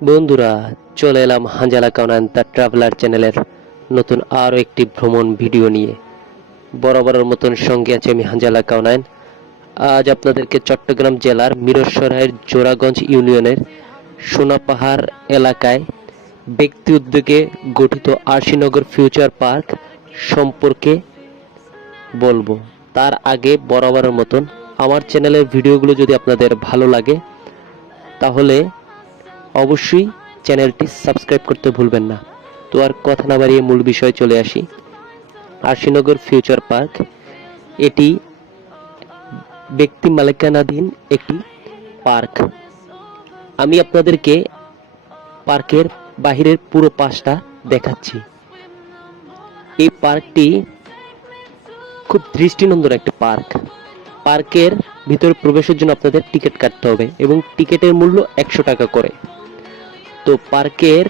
বন্ধুরা, চলে এলাম হাঞ্জালা কাউনান তার ট্রাভেলার চ্যানেলের নতুন আরও একটি ভ্রমণ ভিডিও নিয়ে। বরাবরের মতন সঙ্গে আছে আমি হাঞ্জালা কাউনায়ন আজ আপনাদেরকে চট্টগ্রাম জেলার মিরসরাইয়ের জোড়াগঞ্জ ইউনিয়নের সোনাপাহাড় এলাকায় ব্যক্তি উদ্যোগে গঠিত আরশিনগর ফিউচার পার্ক সম্পর্কে বলব। তার আগে বরাবরের মতন আমার চ্যানেলের ভিডিওগুলো যদি আপনাদের ভালো লাগে, তাহলে অবশ্যই চ্যানেলটি সাবস্ক্রাইব করতে ভুলবেন না। তো আর কথা না বাড়িয়ে মূল বিষয়ে চলে আসি। Arshinagar future park. এটি ব্যক্তি মালিকানাধীন একটি পার্ক। আমি আপনাদেরকে পার্কের বাহিরের পুরো পাশটা দেখাচ্ছি। এই পার্কটি খুব দৃষ্টিনন্দন একটা পার্ক। পার্কের ভিতরে প্রবেশের জন্য আপনাদের টিকিট কাটতে হবে এবং টিকিটের মূল্য একশো টাকা করে। তো পার্কের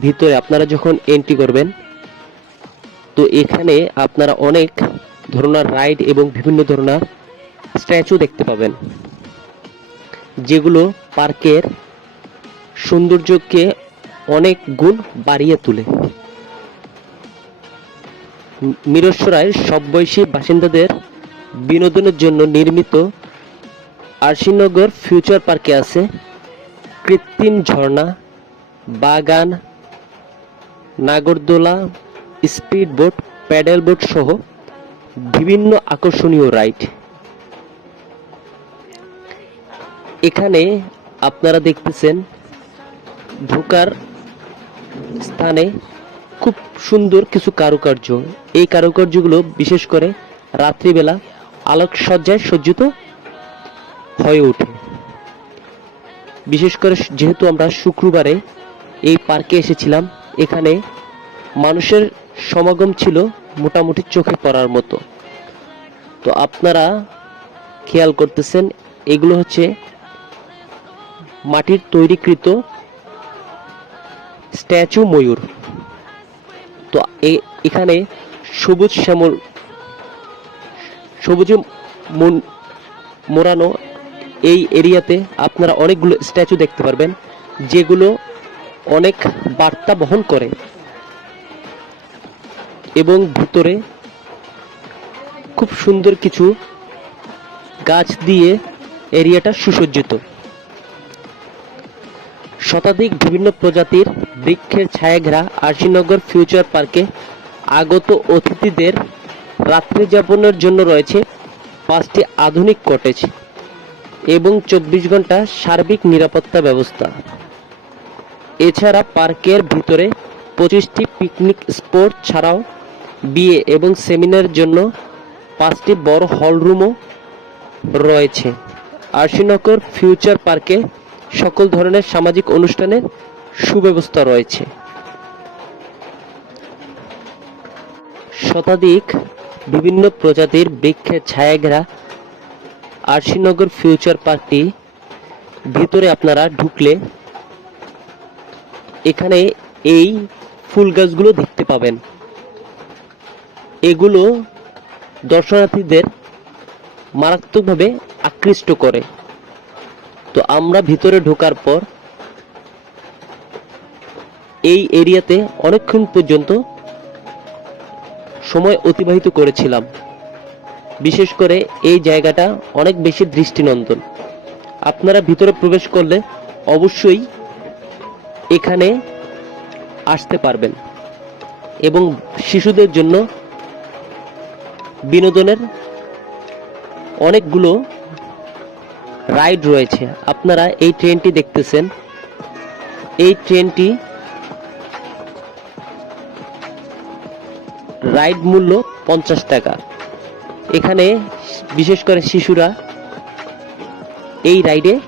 ভিতরে আপনারা যখন এন্ট্রি করবেন, তো এখানে আপনারা অনেক ধরনের রাইড এবং বিভিন্ন ধরনের স্ট্যাচু দেখতে পাবেন, যেগুলো পার্কের সৌন্দর্যকে অনেক গুণ বাড়িয়ে তোলে। মি- মিরসরাইয়ের সব বয়সী বাসিন্দাদের বিনোদনের জন্য নির্মিত আরশিনগর ফিউচার পার্কে আছে কৃত্রিম ঝর্ণা বাগান, নাগরদোলা স্পিড বোট প্যাডেল বোট সহ বিভিন্ন আকর্ষণীয় রাইড। এখানে আপনারা দেখতেছেন ঢোকার স্থানে খুব সুন্দর কিছু কারুকার্য। এই কারুকার্যগুলো বিশেষ করে রাত্রিবেলা আলোকসজ্জায় সজ্জিত হয়ে ওঠে। বিশেষ করে যেহেতু আমরা শুক্রবারে এই পার্কে এসেছিলাম। এখানে মানুষের সমাগম ছিল মোটামুটি চোখে পড়ার মতো। তো আপনারা খেয়াল করতেছেন, এগুলো হচ্ছে মাটির তৈরিকৃত স্ট্যাচু ময়ূর। তো এখানে সবুজ শ্যামল, সবুজে মোড়ানো এই এরিয়াতে আপনারা অনেকগুলো স্ট্যাচু দেখতে পারবেন, যেগুলো অনেক বার্তা বহন করে এবং ভিতরে খুব সুন্দর কিছু গাছ দিয়ে এরিয়াটা সুসজ্জিত। শতাধিক বিভিন্ন প্রজাতির বৃক্ষের ছায়াঘেরা আশিনগর ফিউচার পার্কে আগত অতিথিদের রাত্রি যাপনের জন্য রয়েছে পাঁচটি আধুনিক কটেজ এবং চব্বিশ ঘণ্টা সার্বিক নিরাপত্তা ব্যবস্থা। এছাড়া পার্কের ভিতরে পঁচিশটি পিকনিক স্পট ছাড়াও বিয়ে এবং সেমিনারের জন্য পাঁচটি বড় হল রুমও রয়েছে। আরশিনগর ফিউচার পার্কে সকল ধরনের সামাজিক অনুষ্ঠানের সুব্যবস্থা রয়েছে। শতাধিক বিভিন্ন প্রজাতির বৃক্ষের ছায়াঘেরা আরশিনগর ফিউচার পার্কটি ভিতরে আপনারা ঢুকলে এখানে এই ফুল গাছগুলো দেখতে পাবেন। এগুলো দর্শনার্থীদের মারাত্মকভাবে আকৃষ্ট করে। তো আমরা ভিতরে ঢোকার পর এই এরিয়াতে অনেকক্ষণ পর্যন্ত সময় অতিবাহিত করেছিলাম। বিশেষ করে এই জায়গাটা অনেক বেশি দৃষ্টিনন্দন। আপনারা ভিতরে প্রবেশ করলে অবশ্যই এখানে আসতে পারবেন এবং শিশুদের জন্য বিনোদনের অনেকগুলো রাইড রয়েছে। আপনারা এই ট্রেনটি দেখতেছেন। এই ট্রেনটি রাইড মূল্য পঞ্চাশ টাকা। এখানে বিশেষ করে শিশুরা এই রাইডে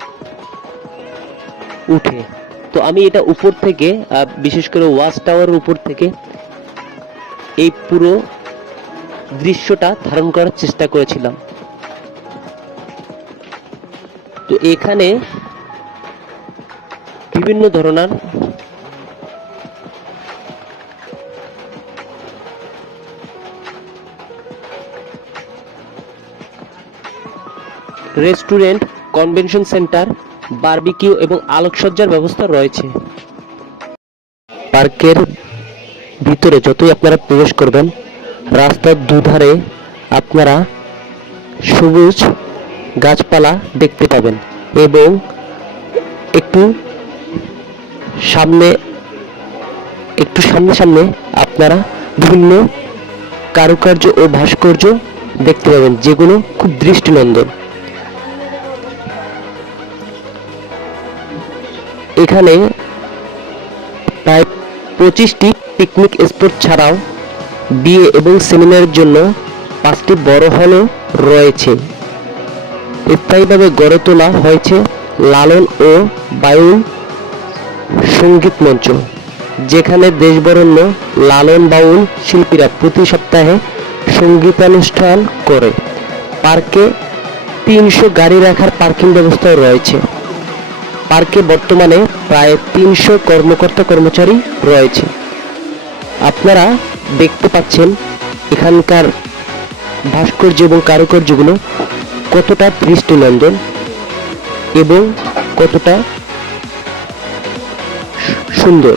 তো আমি এটা উপর থেকে বিশেষ করে ওয়াচ টাওয়ারের উপর থেকে এই পুরো দৃশ্যটা ধারণ করার চেষ্টা করেছিলাম। তো এখানে বিভিন্ন ধরনের রেস্টুরেন্ট, কনভেনশন সেন্টার বারবিকিউ এবং আলোকসজ্জার ব্যবস্থা রয়েছে। পার্কের ভিতরে যতই আপনারা প্রবেশ করবেন, রাস্তার দুধারে আপনারা সবুজ গাছপালা দেখতে পাবেন এবং একটু সামনে একটু সামনে সামনে আপনারা বিভিন্ন কারুকার্য ও ভাস্কর্য দেখতে পাবেন, যেগুলো খুব দৃষ্টিনন্দন। এখানে প্রায় পঁচিশটি পিকনিক স্পট ছাড়াও বিয়ে এবং সেমিনারের জন্য পাঁচটি বড় হলও রয়েছে। স্থায়ীভাবে গড়ে তোলা হয়েছে লালন ও বায়ুন সংগীত মঞ্চ, যেখানে দেশবরণ্য লালন বাউল শিল্পীরা প্রতি সপ্তাহে সঙ্গীতানুষ্ঠান করে। পার্কে তিনশো গাড়ি রাখার পার্কিং ব্যবস্থা রয়েছে। পার্কে বর্তমানে প্রায় তিনশো কর্মকর্তা কর্মচারী রয়েছে। আপনারা দেখতে পাচ্ছেন এখানকার ভাস্কর্য এবং কারুকার্যগুলো কতটা দৃষ্টিনন্দন এবং কতটা সুন্দর।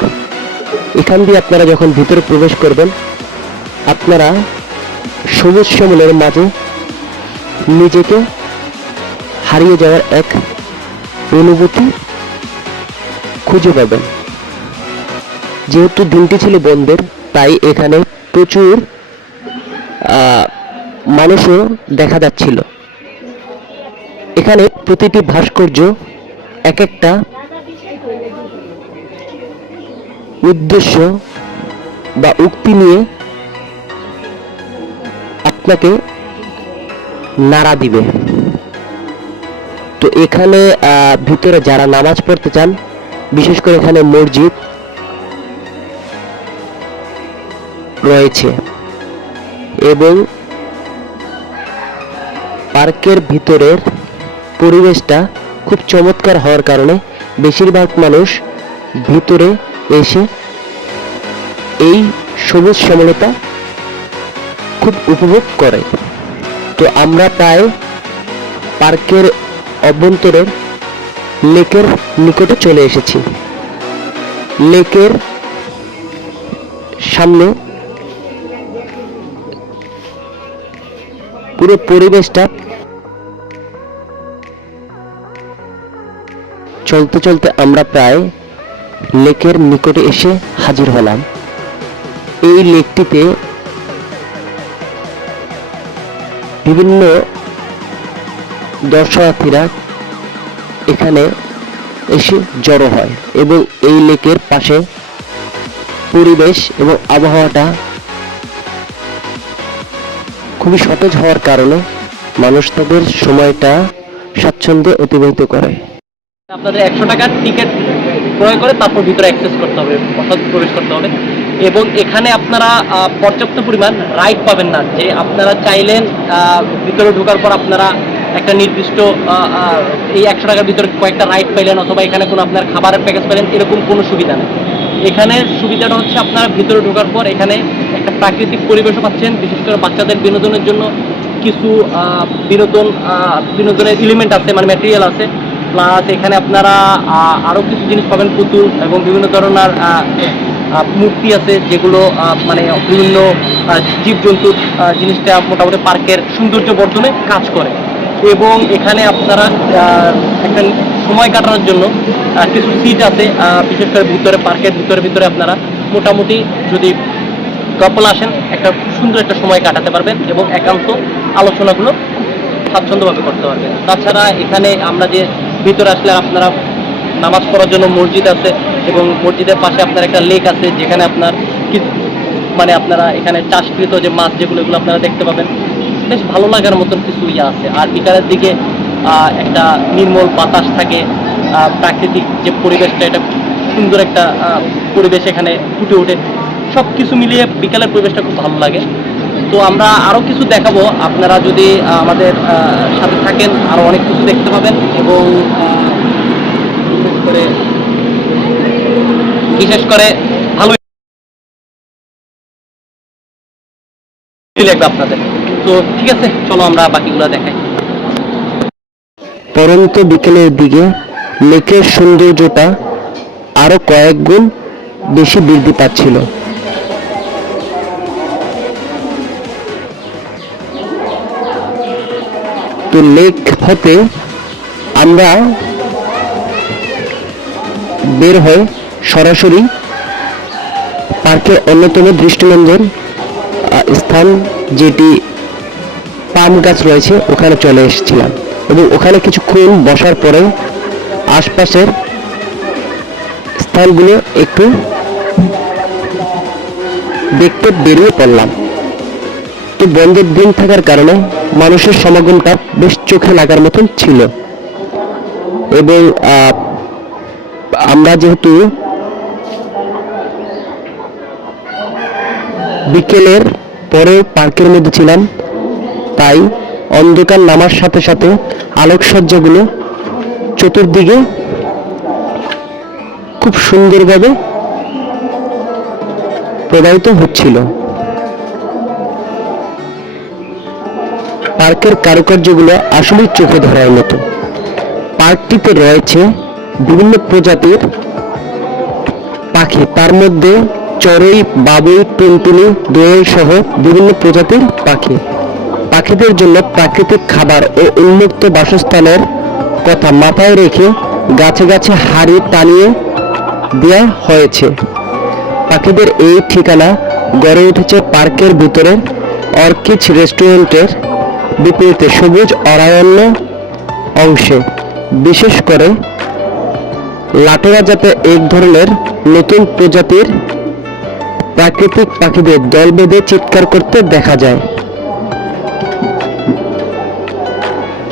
এখান দিয়ে আপনারা যখন ভিতরে প্রবেশ করবেন, আপনারা সবুজ সমলের মাঝে নিজেকে হারিয়ে যাওয়ার এক অনুভূতি খুঁজে পাবেন। যেহেতু দিনটি ছিল বন্ধের, তাই এখানে প্রচুর মানুষও দেখা যাচ্ছিল। এখানে প্রতিটি ভাস্কর্য এক একটা উদ্দেশ্য বা উক্তি নিয়ে আপনাকে নাড়া দিবে। তো এখানে ভিতরে যারা নামাজ পড়তে চান বিশেষ করে এখানে মসজিদ রয়েছে এবং পার্কের ভিতরের পরিবেশটা খুব চমৎকার হওয়ার কারণে বেশিরভাগ মানুষ ভিতরে এসে এই সবুজ সমলতা খুব উপভোগ করে। তো আমরা প্রায় পার্কের অভ্যন্তরের লেকের নিকটে চলে এসেছি। লেকের সামনে পুরো পরিবেশটা চলতে চলতে আমরা প্রায় লেকের নিকটে এসে হাজির হলাম। এই লেকটিতে বিভিন্ন দর্শনার্থীরা এখানে এসে জড়ো হয় এবং এই লেকের পাশে পরিবেশ এবং আবহাওয়াটা খুবই সতেজ হওয়ার কারণে মানুষ তাদের সময়টা স্বাচ্ছন্দ্যে অতিবাহিত করে। আপনাদের একশো টাকার টিকিট ক্রয় করে তারপর ভিতরে অ্যাক্সেস করতে হবে, অর্থাৎ প্রবেশ করতে হবে। এবং এখানে আপনারা পর্যাপ্ত পরিমাণ রাইড পাবেন না, যে আপনারা চাইলেন ভিতরে ঢোকার পর আপনারা একটা নির্দিষ্ট এই একশো টাকার ভিতরে কয়েকটা রাইড পাইলেন অথবা এখানে কোনো আপনার খাবারের প্যাকেজ পেলেন এরকম কোনো সুবিধা নেই। এখানে সুবিধাটা হচ্ছে আপনারা ভিতরে ঢোকার পর এখানে একটা প্রাকৃতিক পরিবেশও পাচ্ছেন বিশেষ করে বাচ্চাদের বিনোদনের জন্য কিছু বিনোদন বিনোদনের এলিমেন্ট আছে মানে ম্যাটেরিয়াল আছে। প্লাস এখানে আপনারা আহ, আরও কিছু জিনিস পাবেন পুতুল এবং বিভিন্ন ধরনের মূর্তি আছে যেগুলো মানে বিভিন্ন জীবজন্তুর জিনিসটা মোটামুটি পার্কের সৌন্দর্য বর্ধনে কাজ করে। এবং এখানে আপনারা একটা সময় কাটানোর জন্য কিছু সিট আছে বিশেষ করে ভিতরে পার্কের ভিতরে ভিতরে আপনারা মোটামুটি যদি কাপল আসেন, একটা সুন্দর একটা সময় কাটাতে পারবেন এবং একান্ত আলোচনাগুলো স্বাচ্ছন্দ্যভাবে করতে পারবেন। তাছাড়া এখানে আমরা যে ভিতরে আসলে আপনারা নামাজ পড়ার জন্য মসজিদ আছে এবং মসজিদের পাশে আপনার একটা লেক আছে, যেখানে আপনার মানে আপনারা এখানে চাষকৃত যে মাছ, যেগুলো এগুলো আপনারা দেখতে পাবেন। বেশ ভালো লাগার মতন কিছু ইয়ে আছে। আর বিকালের দিকে একটা নির্মল বাতাস থাকে। প্রাকৃতিক যে পরিবেশটা, এটা সুন্দর একটা পরিবেশ এখানে ফুটে ওঠে। সব কিছু মিলিয়ে বিকালের পরিবেশটা খুব ভালো লাগে। তো আমরা আরও কিছু দেখাবো। আপনারা যদি আমাদের সাথে থাকেন আরও অনেক কিছু দেখতে পাবেন এবং বিশেষ করে বিশেষ করে ভালো আপনাদের। তো ঠিক আছে, চলো আমরা বাকিগুলো দেখাই। পরন্ত বিকেলের দিকে লেকের সৌন্দর্যটা আরও কয়েক গুণ বেশি বৃদ্ধি পাচ্ছিল। তো লেক হতে আমরা বের হয়ে সরাসরি পার্কের অন্যতম দৃষ্টিনন্দন স্থান যেটি পাম গাছ রয়েছে, ওখানে চলে এসেছিলাম। এবং ওখানে কিছুক্ষণ বসার পরে আশপাশের স্থানগুলো একটু দেখতে বেরিয়ে পড়লাম। তো বন্ধের দিন থাকার কারণে মানুষের সমাগমটা বেশ চোখে লাগার মতন ছিল। এবং আমরা যেহেতু বিকেলের পরে পার্কের মধ্যে ছিলাম তাই অন্ধকার নামার সাথে সাথে আলোকসজ্জাগুলো চতুর্দিকে খুব সুন্দরভাবে প্রবাহিত হচ্ছিল। পার্কের কারুকার্যগুলো আসলেই চোখে ধরার মতো। পার্কটিতে রয়েছে বিভিন্ন প্রজাতির পাখি। তার মধ্যে চড়ুই, বাবুই, টুনটুনি, দোয়েল সহ বিভিন্ন প্রজাতির পাখি। পাখিদের জন্য প্রাকৃতিক খাবার ও উন্মুক্ত বাসস্থানের কথা মাথায় রেখে গাছে গাছে হাড়ি টানিয়ে দেওয়া হয়েছে। পাখিদের এই ঠিকানা গড়ে উঠেছে পার্কের ভিতরে অর্কিড রেস্টুরেন্টের বিপরীতে সবুজ অরণ্য অংশে। বিশেষ করে লাটেরা যাতে এক ধরনের নতুন প্রজাতির প্রাকৃতিক পাখিদের দল বেঁধে চিৎকার করতে দেখা যায়।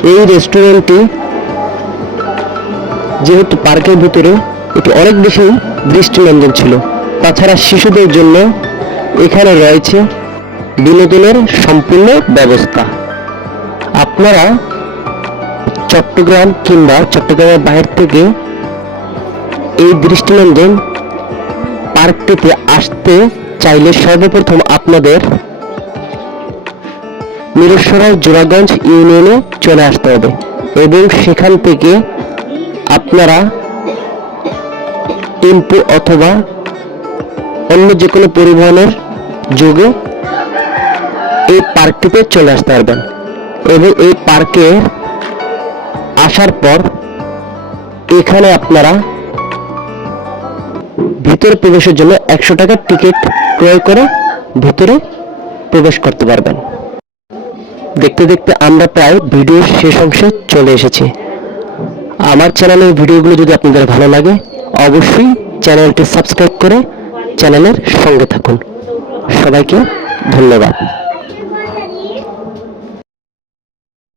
এই রেস্টুরেন্টটি যেহেতু পার্কের ভিতরে, এটি অনেক বেশি দৃষ্টিনন্দন ছিল। তাছাড়া শিশুদের জন্য এখানে রয়েছে বিনোদনের সম্পূর্ণ ব্যবস্থা। আপনারা চট্টগ্রাম কিংবা চট্টগ্রামের বাইরে থেকে এই দৃষ্টিনন্দন পার্কটিতে আসতে চাইলে সর্বপ্রথম আপনাদের মিরসরাই জোড়াগঞ্জ ইউনিয়নে চলে আসতে হবে এবং সেখান থেকে আপনারা টেম্পু অথবা অন্য যে কোনো পরিবহনের যোগে এই পার্কটিতে চলে আসতে পারবেন এবং এই পার্কে আসার পর এখানে আপনারা ভিতরে প্রবেশের জন্য একশো টাকার টিকিট ক্রয় করে ভিতরে প্রবেশ করতে পারবেন। দেখতে দেখতে আমরা প্রায় ভিডিওর শেষ অংশে চলে এসেছি। আমার চ্যানেলের ভিডিওগুলো যদি আপনাদের ভালো লাগে, অবশ্যই চ্যানেলটি সাবস্ক্রাইব করে চ্যানেলের সঙ্গে থাকুন। সবাইকে ধন্যবাদ।